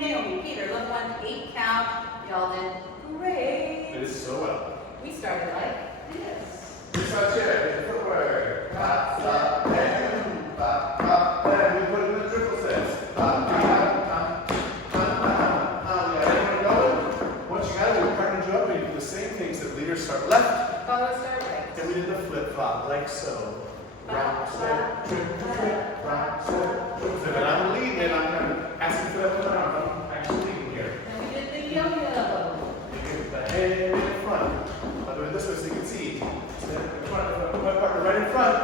Naomi, Peter, little one, 8 count. Y'all did great. It is so well. We started like this. It's not chair, it's footwork. Pop, stop, and pop, pop, and we put it in the triple sets. Pop, pop, pop, pop. Yeah, everyone going? Once you got it, we partnered you up and you do the same things that leaders start left. Follow start right. Then we did the flip flop, like so. Rock, step, trip, trip, rock, step, trip, step. And I'm leading it, I'm kind of asking for that one around. I'm actually leading here. And we did the yo-yo. You get the head in front. I'll do it this way so you can see. Step in front. If I put my partner right in front,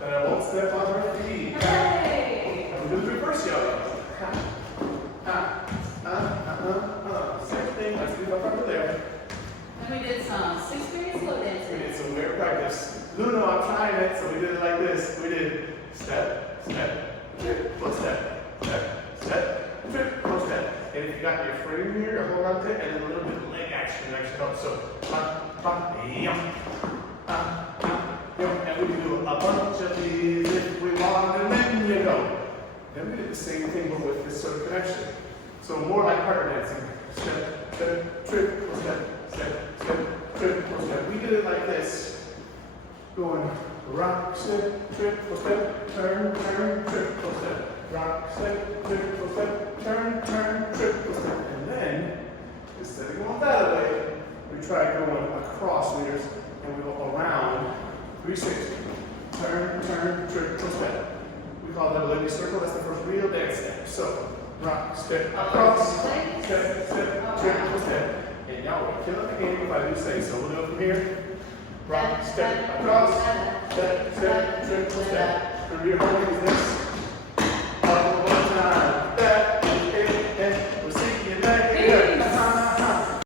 then I won't step on her feet. Hooray! And we do the reverse yo-yo. Same thing, let's leave my partner there. And we did some 6th grade slow We dancing. did some weird practice. Luno, I'm trying it, so we did it like this. We did step, step, trip, one step, step, step, trip, one step. And if you got your frame here, hold on to it, and then a little bit of leg action actually helps. So, and we can do a bunch of these if we want, and then you go. Then we did the same thing, but with this sort of connection. So more like partner dancing. Step, step, trip, one step, step, step, trip, one step. We did it like this. Going rock, step, triple step, turn, turn, triple step. Rock, step, triple step, turn, turn, triple step. And then, instead of going that way, we try going across leaders and we go around 360. Turn, turn, triple step. We call that a Lindy circle. That's the first real dance step. So, rock, step, across, step, step, triple step. And y'all will kill it again if I do say so. We'll do it from here. Rock, step, across, step, step, triple step. The rear hold is this.